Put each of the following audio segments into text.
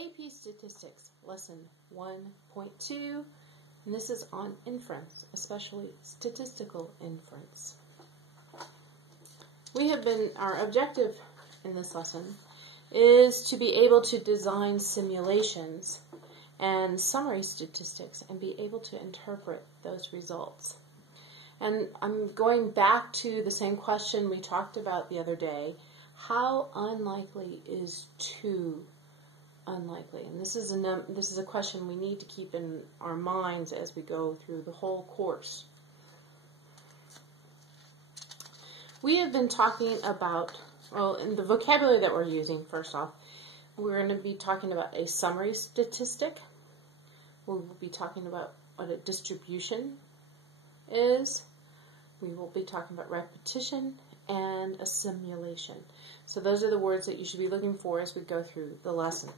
AP Statistics, Lesson 1.2, and this is on inference, especially statistical inference. Our objective in this lesson is to be able to design simulations and summary statistics and be able to interpret those results. And I'm going back to the same question we talked about the other day. How unlikely is too unlikely? And this is a question we need to keep in our minds as we go through the whole course. We have been talking about, well, in the vocabulary that we're using, first off, we're going to be talking about a summary statistic. We'll be talking about what a distribution is. We will be talking about repetition and a simulation. So those are the words that you should be looking for as we go through the lesson.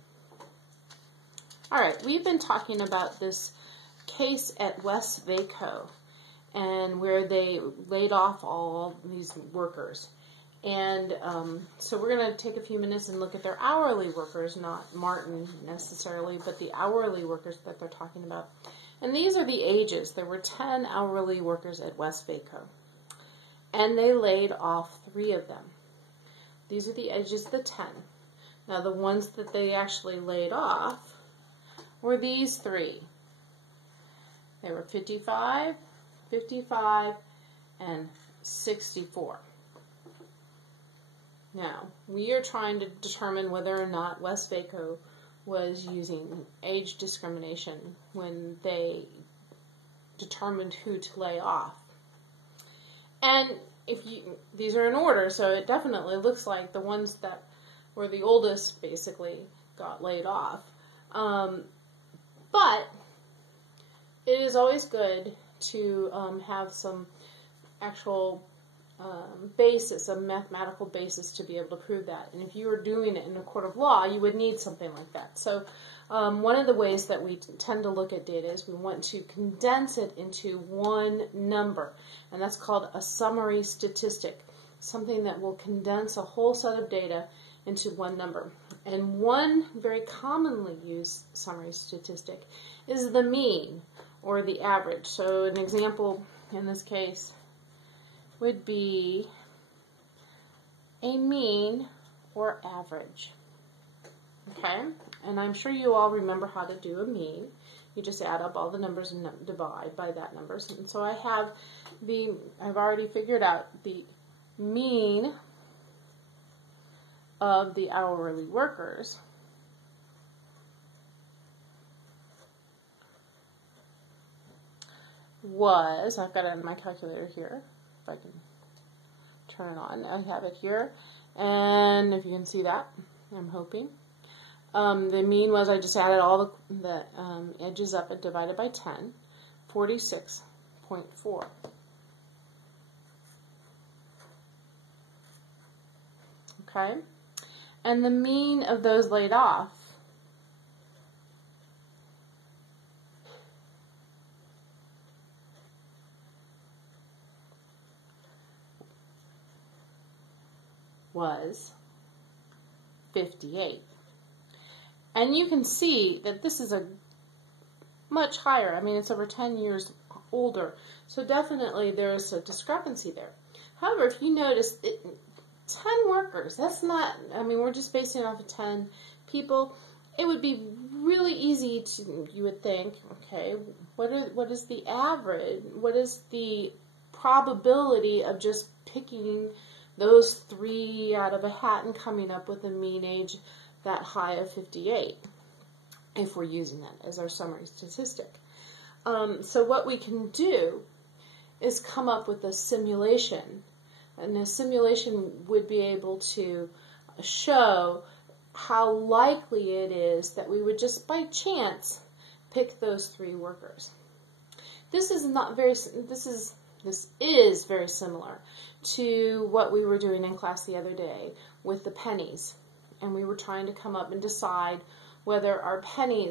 Alright, we've been talking about this case at West Vaco, and where they laid off all these workers. And so we're going to take a few minutes and look at their hourly workers, not Martin necessarily, but the hourly workers that they're talking about. And these are the ages. There were 10 hourly workers at West Vaco, and they laid off 3 of them. These are the ages of the 10. Now the ones that they actually laid off were these 3. They were 55, 55, and 64. Now, we are trying to determine whether or not West Vaco was using age discrimination when they determined who to lay off. And these are in order, so it definitely looks like the ones that were the oldest basically got laid off. But it is always good to have some actual basis, a mathematical basis to be able to prove that. And if you were doing it in a court of law, you would need something like that. So one of the ways that we tend to look at data is we want to condense it into one number, and that's called a summary statistic, something that will condense a whole set of data into one number. And one very commonly used summary statistic is the mean, or the average. So an example in this case would be a mean or average. Okay? And I'm sure you all remember how to do a mean. You just add up all the numbers and divide by that number. And so I've already figured out the mean of the hourly workers was, I've got it in my calculator here, if I can turn it on. I have it here, and if you can see that, I'm hoping. The mean was, I just added all the edges up and divided by 10, 46.4. Okay? And the mean of those laid off was 58. And you can see that this is a much higher. I mean, it's over 10 years older. So definitely there's a discrepancy there. However, if you notice, 10 workers, that's not, I mean, we're just basing it off of 10 people. It would be really easy to, you would think, okay, what is the average? What is the probability of just picking those 3 out of a hat and coming up with a mean age that high of 58, if we're using that as our summary statistic? So what we can do is come up with a simulation, and a simulation would be able to show how likely it is that we would just by chance pick those 3 workers. This is very similar to what we were doing in class the other day with the pennies, and we were trying to come up and decide whether our penny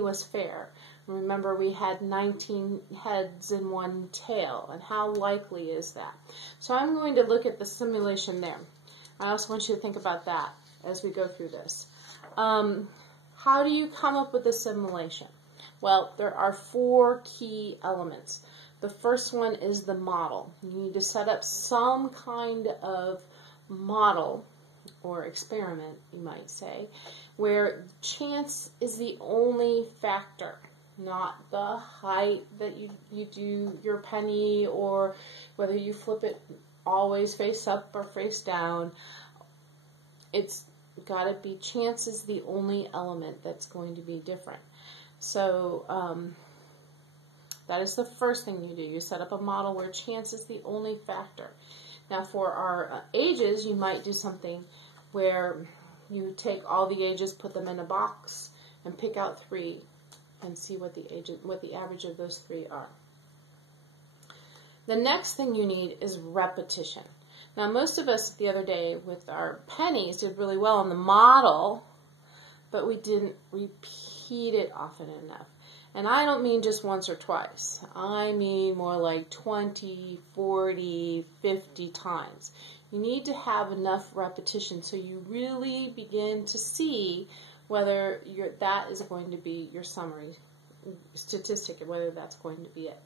was fair. Remember, we had 19 heads and 1 tail, and how likely is that? So I'm going to look at the simulation there. I also want you to think about that. as we go through this. How do you come up with a simulation? Well, there are 4 key elements. The first one is the model. You need to set up some kind of model or experiment, you might say, where chance is the only factor, not the height that you do your penny, or whether you flip it always face up or face down. It's got to be chance is the only element that's going to be different. So that is the first thing you do. You set up a model where chance is the only factor. Now for our ages, you might do something where you take all the ages, put them in a box, and pick out 3 and see what the average of those 3 are. The next thing you need is repetition. Now most of us the other day with our pennies did really well on the model, but we didn't repeat it often enough. And I don't mean just once or twice. I mean more like 20, 40, 50 times. You need to have enough repetition so you really begin to see whether that is going to be your summary statistic, and whether that's going to be it.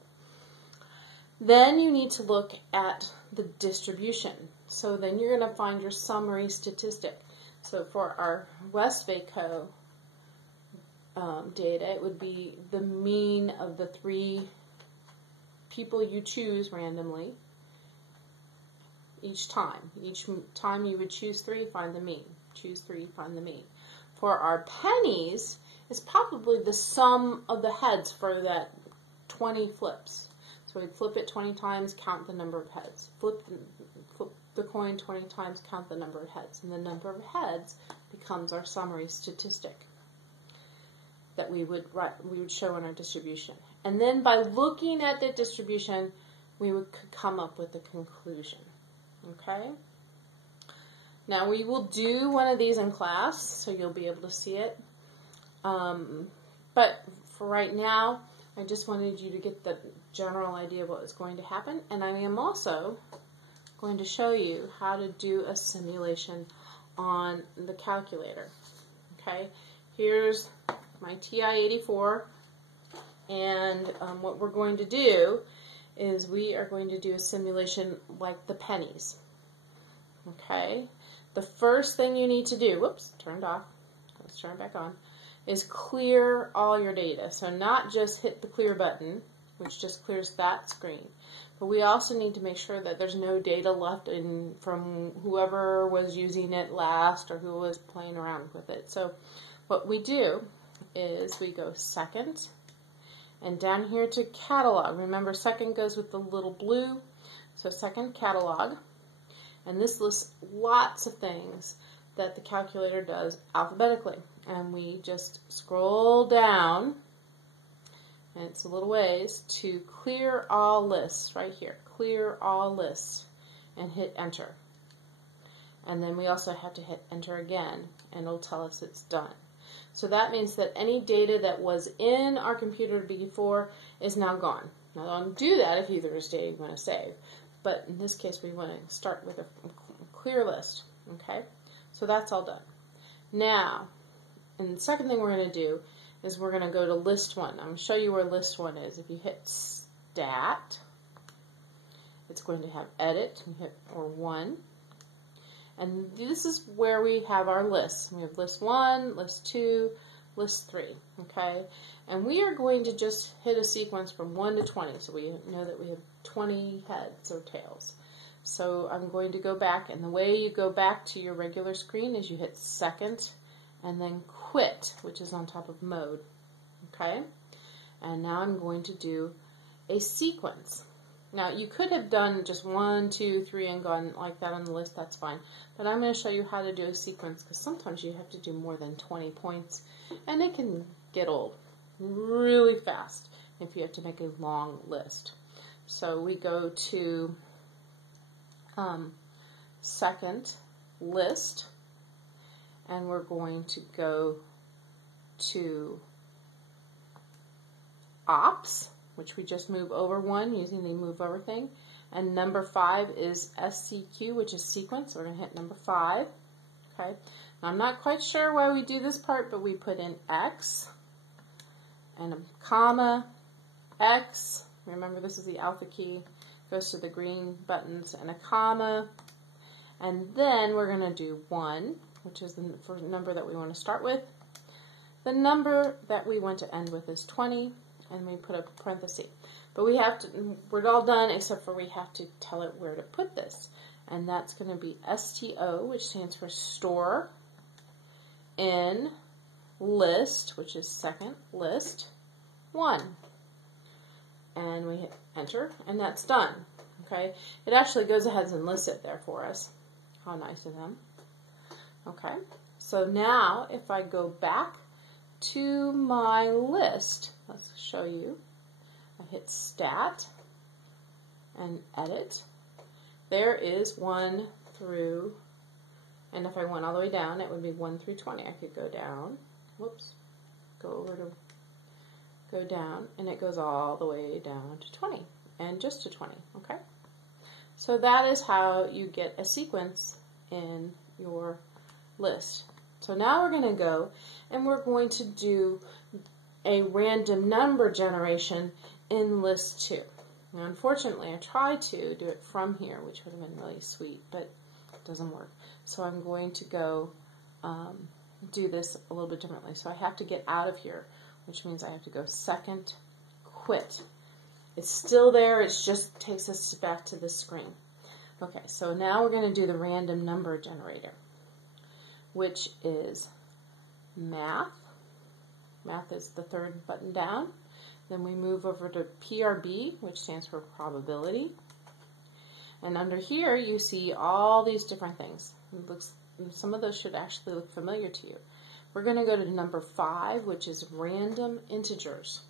Then you need to look at the distribution. So then you're going to find your summary statistic. So for our Westvaco data, it would be the mean of the 3 people you choose randomly each time. Each time you would choose 3, find the mean. Choose 3, find the mean. For our pennies, it's probably the sum of the heads for that 20 flips. So we'd flip it 20 times, count the number of heads. Flip the coin 20 times, count the number of heads. And the number of heads becomes our summary statistic that we would show in our distribution. And then by looking at the distribution, we would come up with a conclusion. Okay? Now we will do one of these in class, so you'll be able to see it. But for right now, I just wanted you to get the general idea of what is going to happen. And I am also going to show you how to do a simulation on the calculator. Okay? Here's my TI-84, and what we're going to do is we are going to do a simulation like the pennies. Okay? The first thing you need to do, whoops, turned off, let's turn it back on, is clear all your data. So not just hit the clear button, which just clears that screen, but we also need to make sure that there's no data left in from whoever was using it last or who was playing around with it. So what we do is we go second, and down here to catalog. Remember, second goes with the little blue, so second, catalog. And this lists lots of things that the calculator does alphabetically. And we just scroll down, and it's a little ways, to clear all lists, right here. Clear all lists, and hit enter. And then we also have to hit enter again, and it'll tell us it's done. So that means that any data that was in our computer before is now gone. Now don't do that if there's data you want to save. But in this case, we want to start with a clear list. Okay? So that's all done. Now, and the second thing we're going to do is we're going to go to list 1. I'm going to show you where list 1 is. If you hit stat, it's going to have edit, and hit or 1. And this is where we have our lists. We have list 1, list 2, list 3. Okay? And we are going to just hit a sequence from 1 to 20. So we know that we have 20 heads or tails. So I'm going to go back, and the way you go back to your regular screen is you hit second and then quit, which is on top of mode. Okay? And now I'm going to do a sequence. Now you could have done just 1, 2, 3 and gone like that on the list, that's fine. But I'm going to show you how to do a sequence, because sometimes you have to do more than 20 points and it can get old really fast if you have to make a long list. So we go to second list, and we're going to go to ops, which we just move over 1 using the move over thing, and number 5 is SCQ, which is sequence. So we're going to hit number 5. Okay. I'm not quite sure why we do this part, but we put in X and a comma, X. Remember, this is the alpha key. Goes to the green buttons and a comma. And then we're going to do 1, which is the first number that we want to start with. The number that we want to end with is 20, and we put a parenthesis. But we have to, we're all done except for we have to tell it where to put this. And that's going to be STO, which stands for store, in list, which is second list, 1. And we hit enter, and that's done. Okay, it actually goes ahead and lists it there for us. How nice of them. Okay, so now if I go back to my list, let's show you. I hit stat and edit. There is 1 through, and if I went all the way down, it would be 1 through 20. I could go down, whoops, go down, and it goes all the way down to 20, and just to 20, okay? So that is how you get a sequence in your list. So now we're going to go and we're going to do a random number generation in list 2. Now, unfortunately, I tried to do it from here, which would have been really sweet, but it doesn't work. So I'm going to go do this a little bit differently. So I have to get out of here, which means I have to go second, quit. It's still there, it just takes us back to the screen. Okay, so now we're going to do the random number generator, which is math. Math is the third button down. Then we move over to PRB, which stands for probability. And under here you see all these different things. It looks, some of those should actually look familiar to you. We're going to go to number 5, which is random integers.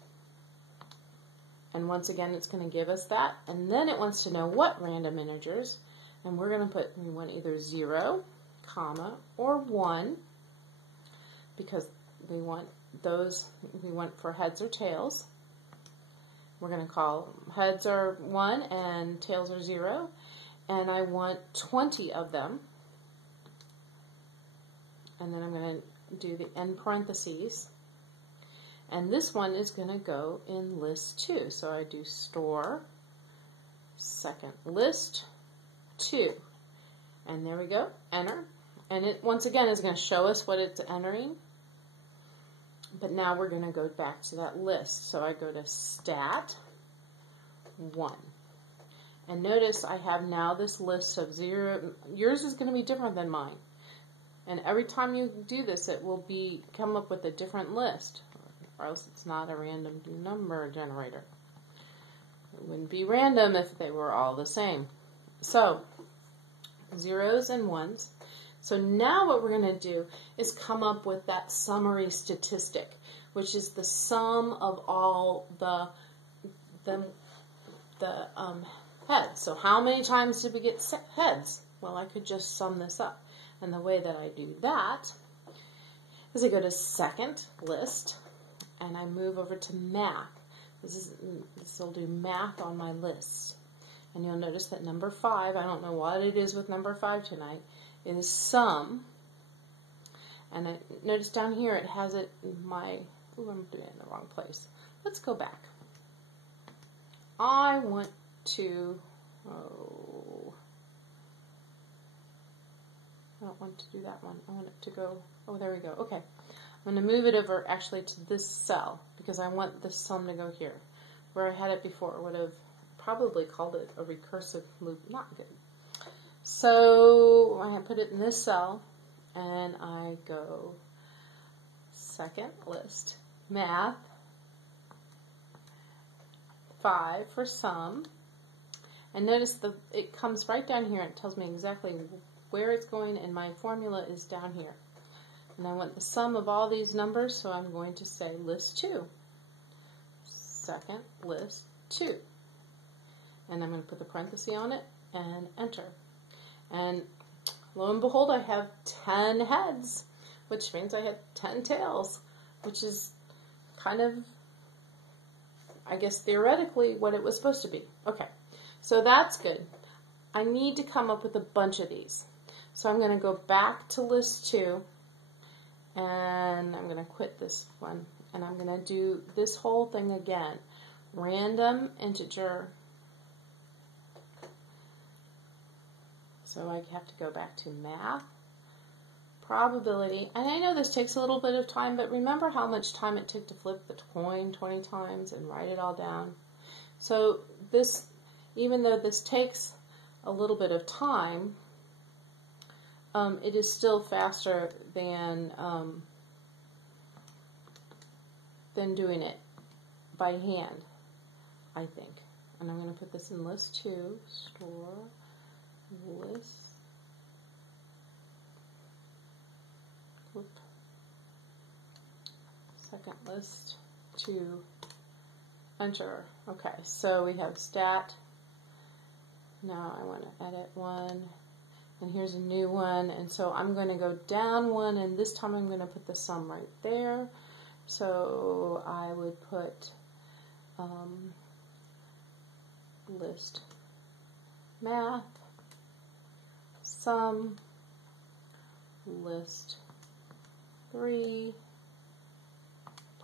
And once again, it's going to give us that. And then it wants to know what random integers. And we're going to put, we want either 0, comma, or 1, because we want those, we want for heads or tails. We're going to call heads are 1 and tails are 0. And I want 20 of them. And then I'm going to do the end parentheses. And this one is going to go in list 2. So I do store, second list, 2. And there we go, enter. And it once again is going to show us what it's entering. But now we're going to go back to that list. So I go to stat 1. And notice I have now this list of 0. Yours is going to be different than mine. And every time you do this, it will come up with a different list. Or else it's not a random number generator. It wouldn't be random if they were all the same. So, 0s and 1s. So now what we're going to do is come up with that summary statistic, which is the sum of all the heads. So how many times did we get heads? Well, I could just sum this up. And the way that I do that is I go to second list, and I move over to math. This will do math on my list. And you'll notice that number 5, I don't know what it is with number 5 tonight, is sum. And I notice down here it has it in my, ooh, I'm doing it in the wrong place. Let's go back. I want to, I don't want to do that one. I want it to go, oh, there we go. Okay. I'm going to move it over actually to this cell because I want the sum to go here. Where I had it before, I would have probably called it a recursive loop. Not good. So I put it in this cell and I go second list, math, 5 for sum. And notice it comes right down here. It tells me exactly where it's going, and my formula is down here. And I want the sum of all these numbers, so I'm going to say list 2. Second list 2. And I'm going to put the parenthesis on it and enter. And lo and behold, I have 10 heads, which means I have 10 tails, which is kind of, I guess, theoretically what it was supposed to be. Okay, so that's good. I need to come up with a bunch of these. So I'm going to go back to list 2, and I'm going to quit this one, and I'm going to do this whole thing again. Random integer. So I have to go back to math, probability, and I know this takes a little bit of time, but remember how much time it took to flip the coin 20 times and write it all down? So this, even though this takes a little bit of time, it is still faster than doing it by hand, I think. And I'm going to put this in list 2, store, list, whoop, second list 2, enter. Okay, so we have stat. Now I want to edit one, and here's a new one, and so I'm going to go down one, and this time I'm going to put the sum right there. So I would put list math, sum, list 3,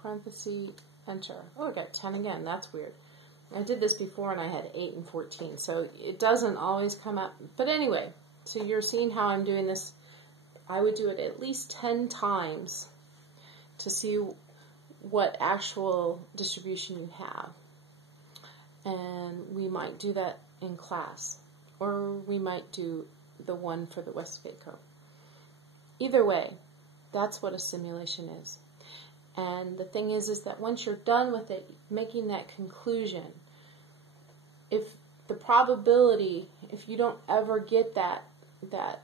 parenthesis, enter. Oh, I got 10 again. That's weird. I did this before and I had 8 and 14, so it doesn't always come up. But anyway, so you're seeing how I'm doing this. I would do it at least 10 times to see what actual distribution you have. And we might do that in class, or we might do the one for the Westvaco. Either way, that's what a simulation is. And the thing is that once you're done with it, making that conclusion, if the probability, if you don't ever get that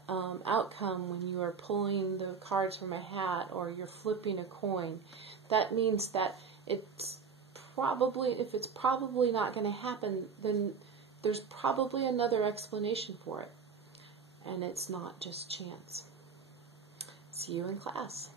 outcome when you are pulling the cards from a hat or you're flipping a coin, that means that it's probably, if it's probably not going to happen, then there's probably another explanation for it. And it's not just chance. See you in class.